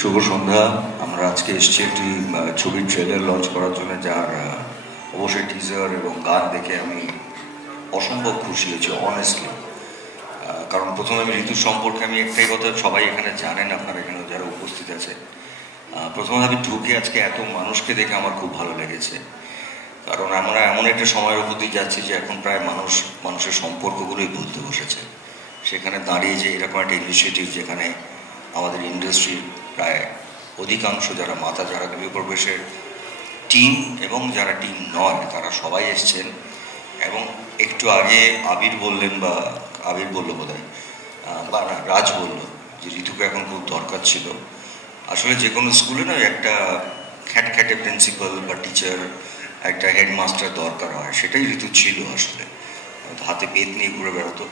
শুভ সন্ধ্যা। আমরা আজকে এসেছি একটি ছবির ট্রেলার লঞ্চ করার জন্য, যার অবশ্যই টিজার এবং গান দেখে আমি অসম্ভব খুশি হয়েছি অনেস্টলি। কারণ প্রথমে আমি ঋতুর সম্পর্কে আমি একটাই কথা, সবাই এখানে জানেন, আপনারা এখানে যারা উপস্থিত আছে, প্রথমে আমি ঢুকে আজকে এত মানুষকে দেখে আমার খুব ভালো লেগেছে। কারণ আমরা এমন একটা সময়ের উপর দিয়ে যাচ্ছি যে এখন প্রায় মানুষের সম্পর্কগুলোই ভুলতে বসেছে। সেখানে দাঁড়িয়ে যে এরকম একটা ইনিশিয়েটিভ, যেখানে আমাদের ইন্ডাস্ট্রির প্রায় অধিকাংশ যারা মাথা, যারা গৃহপ্রবেশের টিম এবং যারা টিম নয়, তারা সবাই এসছেন। এবং একটু আগে আবির বললেন, বা আবির বললো বোধহয়, বা না, রাজ বলল যে ঋতুকে এখন খুব দরকার ছিল। আসলে যে কোনো স্কুলে না একটা খ্যাটখ্যাটে প্রিন্সিপাল বা টিচার, একটা হেডমাস্টার দরকার হয়, সেটাই ঋতু ছিল। আসলে হাতে বেত নিয়ে ঘুরে বেড়াতো।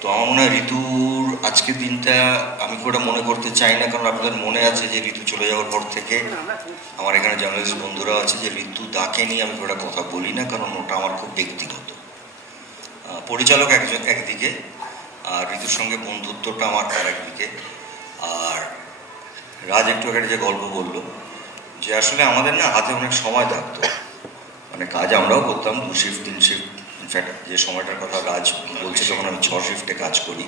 তো আমার মনে হয় ঋতুর আজকের দিনটা আমি খুব একটা মনে করতে চাই না, কারণ আপনাদের মনে আছে যে ঋতু চলে যাওয়ার পর থেকে আমার এখানে জার্নালিস্ট বন্ধুরা আছে যে ঋতু দাকে নিয়ে আমি খুব একটা কথা বলি না, কারণ ওটা আমার খুব ব্যক্তিগত। পরিচালক একদিকে, আর ঋতুর সঙ্গে বন্ধুত্বটা আমার আর একদিকে। আর রাজ একটু একটা যে গল্প বললো যে আসলে আমাদের না হাতে অনেক সময় থাকতো, মানে কাজ আমরাও করতাম 2 শিফট 3 শিফট। ইনফ্যাক্ট যে সময়টার কথা রাজ বলছে, তখন আমি 6 শিফটে কাজ করি।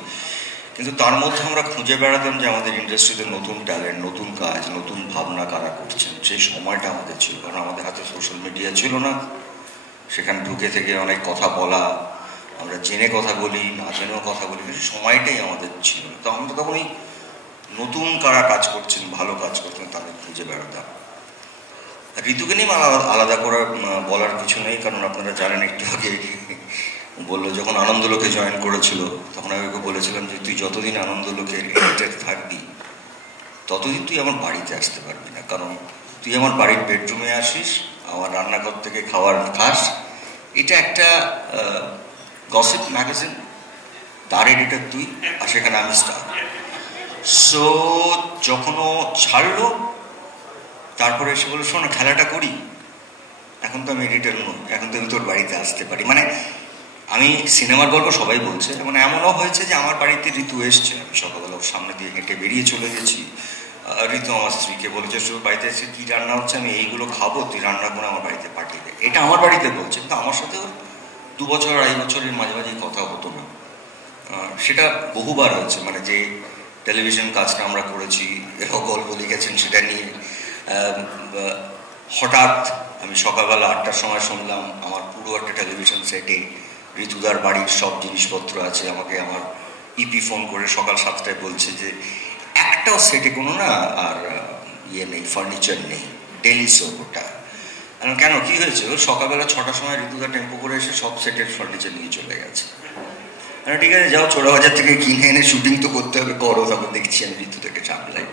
কিন্তু তার মধ্যে আমরা খুঁজে বেড়াতাম যে আমাদের ইন্ডাস্ট্রিতে নতুন ট্যালেন্ট, নতুন কাজ, নতুন ভাবনা কারা করছেন। সেই সময়টা আমাদের ছিল, কারণ আমাদের হাতে সোশ্যাল মিডিয়া ছিল না। সেখানে ঢুকে থেকে অনেক কথা বলা, আমরা জেনে কথা বলি, না জেনেও কথা বলি, কিন্তু সময়টাই আমাদের ছিল। তো আমরা তখনই নতুন কারা কাজ করছেন, ভালো কাজ করছেন, তাদের খুঁজে বেড়াতাম। ঋতুকে নিয়ে আলাদা করে বলার কিছু নেই, কারণ আপনারা জানেন একটু আগে বললো যখন আনন্দলোকে জয়েন করেছিল, তখন আমি ওকে বলেছিলাম যে তুই যতদিন আনন্দলোকে এডিটর থাকবি ততদিন তুই আমার বাড়িতে আসতে পারবি না, কারণ তুই আমার বাড়ির বেডরুমে আসিস, আমার রান্নাঘর থেকে খাবার খাস। এটা একটা গসিপ ম্যাগাজিন, তার এডিটর তুই, আর সেখানে আমি স্টার। সো যখন ও ছাড়লো, তারপরে এসে বললো শোনো খেলাটা করি, এখন তো আমি এডিটর নই, এখন তো আমি তোর বাড়িতে আসতে পারি। মানে আমি সিনেমার গল্প সবাই বলছে, মানে এমনও হয়েছে যে আমার বাড়িতে ঋতু এসছে, আমি সকালবেলা ওর সামনে দিয়ে হেঁটে বেরিয়ে চলে গেছি। ঋতু আমার স্ত্রীকে বলেছে তোর বাড়িতে এসে কী রান্না হচ্ছে, আমি এইগুলো খাবো, তুই রান্না করে আমার বাড়িতে পাঠিয়ে দে। এটা আমার বাড়িতে বলছে, কিন্তু আমার সাথে ওর 2 বছর 2.5 বছরের মাঝে মাঝে কথা হতো না। সেটা বহুবার হয়েছে, মানে যে টেলিভিশন কাজটা আমরা করেছি, গল্প লিখেছেন সেটা নিয়ে। হঠাৎ আমি সকালবেলা 8টার সময় শুনলাম আমার পুরো একটা টেলিভিশন সেটে ঋতুদার বাড়ির সব জিনিসপত্র আছে। আমাকে আমার ইপি ফোন করে সকাল 7টায় বলছে যে একটাও সেটে কোনো না আর ইয়ে নেই, ফার্নিচার নেই, ডেলি সোপ ওটা। কেন, কি হয়েছে? ওর সকালবেলা 6টার সময় ঋতুদা টেম্পো করে এসে সব সেটের ফার্নিচার নিয়ে চলে গেছে। ঠিক আছে, যাও ছোট বাজার থেকে কিনে এনে শুটিং তো করতে হবে, করো। তারপর দেখছি আমি ঋতু থেকে চাপলাই।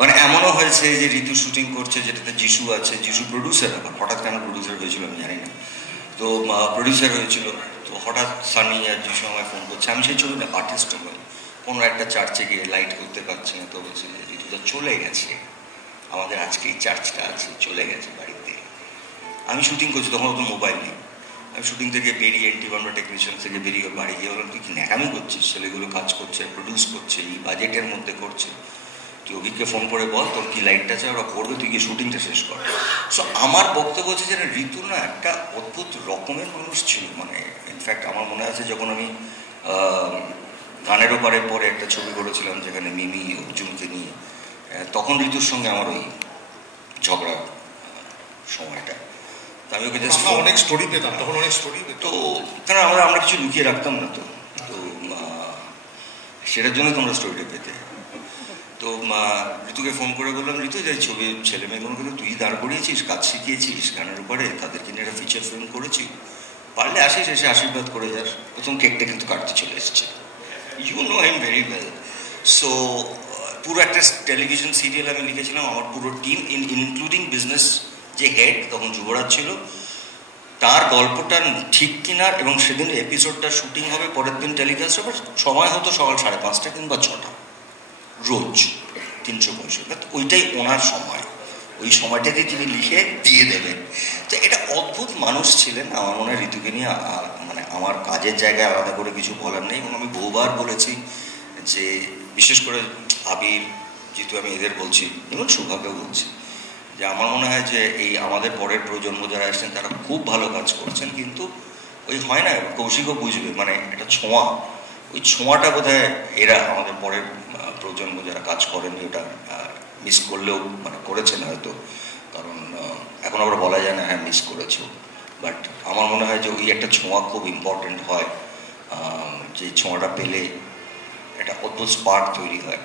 মানে এমনও হয়েছে যে ঋতু শুটিং করছে, যেটাতে যিশু আছে, যিশু প্রডিউসার। আবার হঠাৎ কেন প্রডিউসার হয়েছিল আমি জানি না, তো প্রডিউসার হয়েছিল। তো হঠাৎ সানি আর যিশু আমায় ফোন করছে, আমি সেই ছবিটা আর্টিস্ট হই, কোনো একটা চার্চে গিয়ে লাইট করতে পারছি না, তো বলছে যে ঋতুদা চলে গেছে, আমাদের আজকে এই চার্চটা আছে, চলে গেছে বাড়িতে। আমি শুটিং করছি, তখন তো মোবাইল নেই। আমি শুটিং থেকে বেরিয়ে এন্টিবান্ডা টেকনিশিয়ান থেকে বেরিয়ে বাড়ি গিয়ে বললাম তুই কি ন্যাকামি করছিস, ছেলেগুলো কাজ করছে, প্রডিউস করছে, এই বাজেটের মধ্যে করছে, তুই অভিককে ফোন করে বল তোর কি লাইটটা আছে, ওরা করবে, তুই গিয়ে শুটিংটা শেষ কর। সো আমার বক্তব্য হচ্ছে যে ঋতু না একটা অদ্ভুত রকমের মানুষ ছিল। মানে ইনফ্যাক্ট আমার মনে আছে যখন আমি গানের ওপারে পরে একটা ছবি করেছিলাম যেখানে মিমি অর্জুনকে নিয়ে, তখন ঋতুর সঙ্গে আমার ওই ঝগড়া সময়টা, আমি ওকে জাস্ট অনেক স্টোরি পেতাম তখন, অনেক স্টোরি তো, কারণ আমরা কিছু লুকিয়ে রাখতাম না, তো তো সেটার জন্য তোমরা স্টোরিটা পেতে। তো ঋতুকে ফোন করে বললাম ঋতু যাই ছবি ছেলে মেয়েগুলো কিন্তু তুই দাঁড় করিয়েছিস, কাজ শিখিয়েছিস গানের উপরে, তাদেরকে নিয়ে একটা ফিচার ফিল্ম করেছি, পারলে আসিস, এসে আশীর্বাদ করে যাস। প্রথম কেকটা কিন্তু কাটতে চলে এসছে, you know I am very well. So পুরো একটা টেলিভিশন সিরিয়াল আমি লিখেছিলাম, আমার পুরো টিম ইনক্লুডিং বিজনেস যে হেড তখন যুবরাজ ছিল, তার গল্পটা ঠিক কিনা, এবং সেদিন এপিসোডটা শুটিং হবে, পরের দিন টেলিকাস্ট হবে, সময় হতো সকাল 5:30 কিংবা 6টা, রোজ 365। ওইটাই ওনার সময়, ওই সময়টাতে তিনি লিখে দিয়ে দেবেন। তো এটা অদ্ভুত মানুষ ছিলেন। আমার মনে হয় ঋতুকে নিয়ে মানে আমার কাজের জায়গায় আলাদা করে কিছু বলার নেই, এবং আমি বহুবার বলেছি যে বিশেষ করে আবির যেহেতু আমি এদের বলছি, যেমন শুভাকেও বলছি, যে আমার মনে হয় যে এই আমাদের পরের প্রজন্ম যারা আসছেন তারা খুব ভালো কাজ করছেন, কিন্তু ওই হয় না, কৌশিকও বুঝবে, মানে একটা ছোঁয়া, ওই ছোঁয়াটা বোধহয় এরা আমাদের পরের প্রজন্ম যারা কাজ করেন ওটা মিস করলেও মানে করেছেন হয়তো, কারণ এখন আবার বলা যায় না হ্যাঁ মিস করেছো, বাট আমার মনে হয় যে ওই একটা ছোঁয়া খুব ইম্পর্টেন্ট হয়, যে ছোঁয়াটা পেলে একটা অদ্ভুত স্পার্ক তৈরি হয়।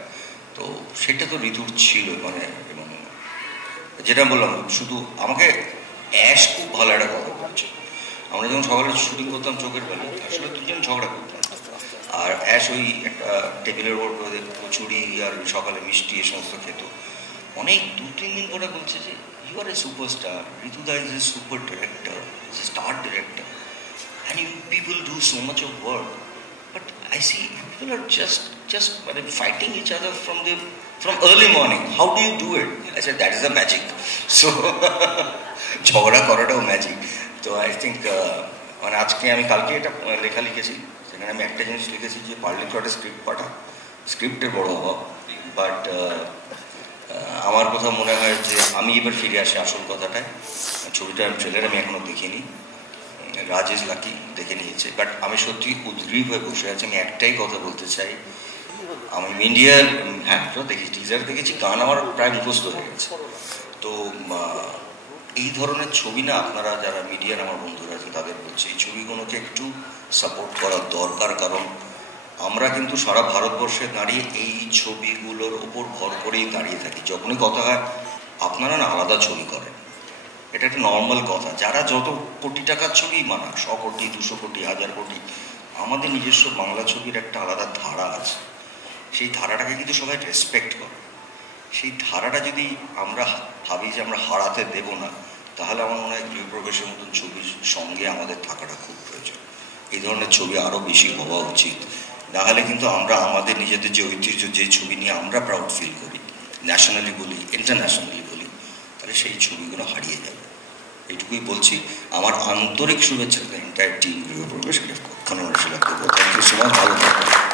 তো সেটা তো ঋতুর ছিল, মানে এবং যেটা বললাম শুধু আমাকে অ্যাশ খুব ভালো একটা কথা বলছে। আমরা যখন সকালে শুটিং করতাম চোখের বেলা আসলে দুজন ঝগড়া করতাম, আর অ্যাশ ওই একটা টেবিলের ওপর কচুরি আর সকালে মিষ্টি এ সমস্ত খেত। অনেক 2-3 দিন পরে বলছে যে ইউ আর এ সুপারস্টার, ঋতুদা is a super director, is a star director, and you people do so much of work, but I see people are just fighting each other from early morning. How do you do it? I said that is the magic. So ঝগড়া করাটাও magic. তো I think মানে আজকে আমি কালকে এটা লেখা লিখেছি, সেখানে আমি একটা জিনিস লিখেছি যে পারলে তো একটা স্ক্রিপ্ট পাঠা, স্ক্রিপ্টের বড় অভাব, বাট আমার কথা মনে হয় যে আমি এবার ফিরে আসি আসল কথাটায়। ছবিটা ট্রেলার আমি এখনো দেখিনি, রাজেশ লাকি দেখে নিয়েছে, বাট আমি সত্যি উদ্গ্রীব হয়ে বসে আছি। আমি একটাই কথা বলতে চাই, আমি ইন্ডিয়ার হ্যাঁ দেখেছি, টিজার দেখেছি, গান আমার প্রায় মুখস্থ হয়ে গেছে। তো এই ধরনের ছবি না, আপনারা যারা মিডিয়ার আমার বন্ধুরা আছেন তাদের বলছে এই ছবিগুলোকে একটু সাপোর্ট করার দরকার, কারণ আমরা কিন্তু সারা ভারতবর্ষে দাঁড়িয়ে এই ছবিগুলোর ওপর ভর করেই দাঁড়িয়ে থাকি। যখনই কথা হয় আপনারা না আলাদা ছবি করেন, এটা একটা নর্মাল কথা। যারা যত কোটি টাকার ছবি মানা, 100 কোটি 200 কোটি 1000 কোটি, আমাদের নিজস্ব বাংলা ছবির একটা আলাদা ধারা আছে, সেই ধারাটাকে কিন্তু সবাই রেসপেক্ট করে। সেই ধারাটা যদি আমরা ভাবি যে আমরা হারাতে দেব না, তাহলে আমার মনে হয় গৃহপ্রবেশের মতন ছবির সঙ্গে আমাদের থাকাটা খুব প্রয়োজন। এই ধরনের ছবি আরও বেশি হওয়া উচিত, নাহলে কিন্তু আমরা আমাদের নিজেদের যে ঐতিহ্য, যে ছবি নিয়ে আমরা প্রাউড ফিল করি, ন্যাশনালি বলি ইন্টারন্যাশনালি বলি, তাহলে সেই ছবিগুলো হারিয়ে যাবে। এইটুকুই বলছি। আমার আন্তরিক শুভেচ্ছা entire team Grihapravesh. Thank you so much, ভালো থাকবেন।